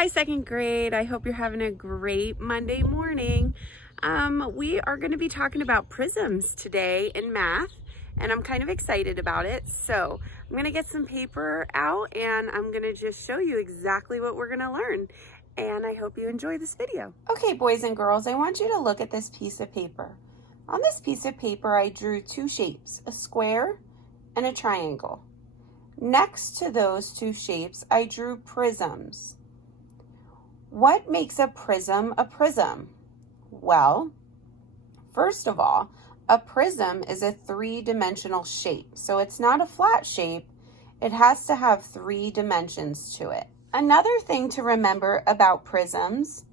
Hi, second grade. I hope you're having a great Monday morning. We are going to be talking about prisms today in math, and I'm kind of excited about it. So I'm going to get some paper out and I'm going to just show you exactly what we're going to learn. And I hope you enjoy this video. Okay, boys and girls, I want you to look at this piece of paper. On this piece of paper, I drew two shapes, a square and a triangle. Next to those two shapes, I drew prisms. What makes a prism a prism? Well, first of all, a prism is a three-dimensional shape. So it's not a flat shape. It has to have three dimensions to it. Another thing to remember about prisms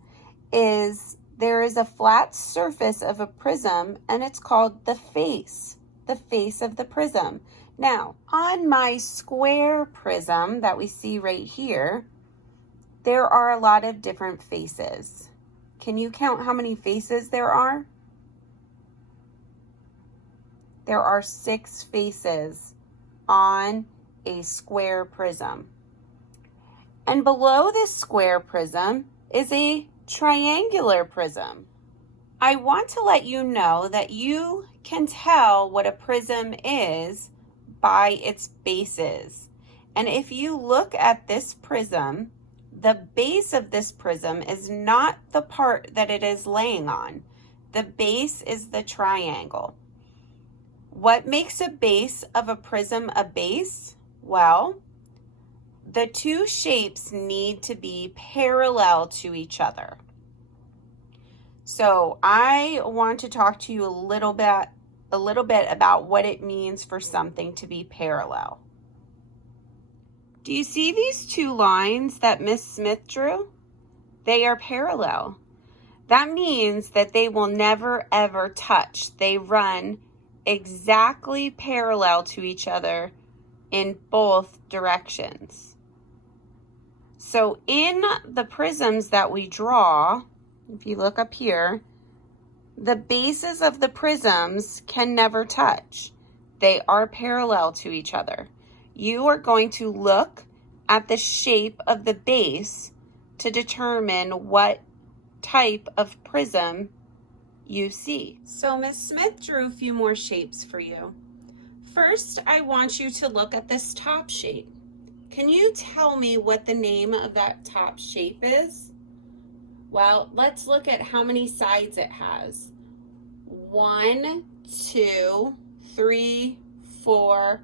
is there is a flat surface of a prism, and it's called the face of the prism. Now, on my square prism that we see right here, there are a lot of different faces. Can you count how many faces there are? There are 6 faces on a square prism. And below this square prism is a triangular prism. I want to let you know that you can tell what a prism is by its bases. And if you look at this prism, the base of this prism is not the part that it is laying on. The base is the triangle. What makes a base of a prism a base? Well, the two shapes need to be parallel to each other. So I want to talk to you a little bit about what it means for something to be parallel. Do you see these two lines that Miss Smith drew? They are parallel. That means that they will never ever touch. They run exactly parallel to each other in both directions. So in the prisms that we draw, if you look up here, the bases of the prisms can never touch. They are parallel to each other. You are going to look at the shape of the base to determine what type of prism you see. So Miss Smith drew a few more shapes for you. First, I want you to look at this top shape. Can you tell me what the name of that top shape is? Well, let's look at how many sides it has. 1, 2, 3, 4,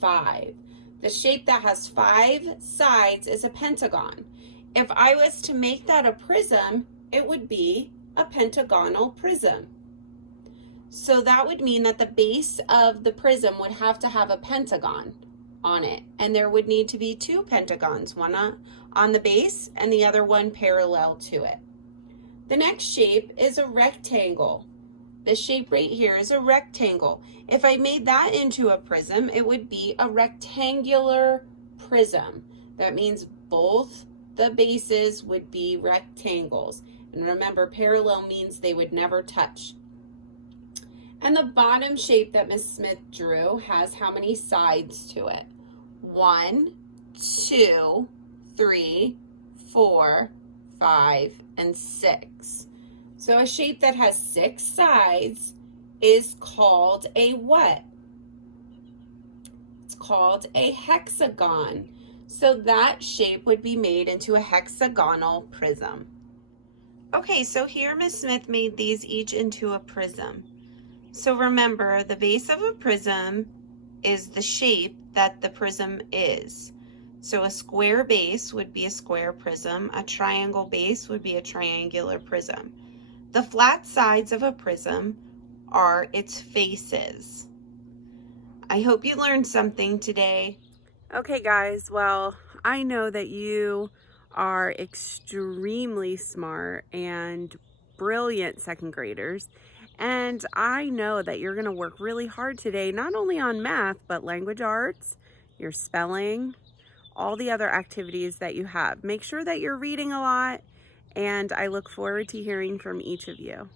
5. The shape that has 5 sides is a pentagon. If I was to make that a prism, it would be a pentagonal prism. So that would mean that the base of the prism would have to have a pentagon on it. And there would need to be 2 pentagons, one on the base and the other one parallel to it. The next shape is a rectangle. This shape right here is a rectangle. If I made that into a prism, it would be a rectangular prism. That means both the bases would be rectangles. And remember, parallel means they would never touch. And the bottom shape that Miss Smith drew has how many sides to it? 1, 2, 3, 4, 5, and 6. So a shape that has 6 sides is called a what? It's called a hexagon. So that shape would be made into a hexagonal prism. Okay, so here Miss Smith made these each into a prism. So remember, the base of a prism is the shape that the prism is. So a square base would be a square prism. A triangle base would be a triangular prism. The flat sides of a prism are its faces. I hope you learned something today. Okay, guys, well, I know that you are extremely smart and brilliant second graders, and I know that you're going to work really hard today, not only on math, but language arts, your spelling, all the other activities that you have. Make sure that you're reading a lot, and I look forward to hearing from each of you.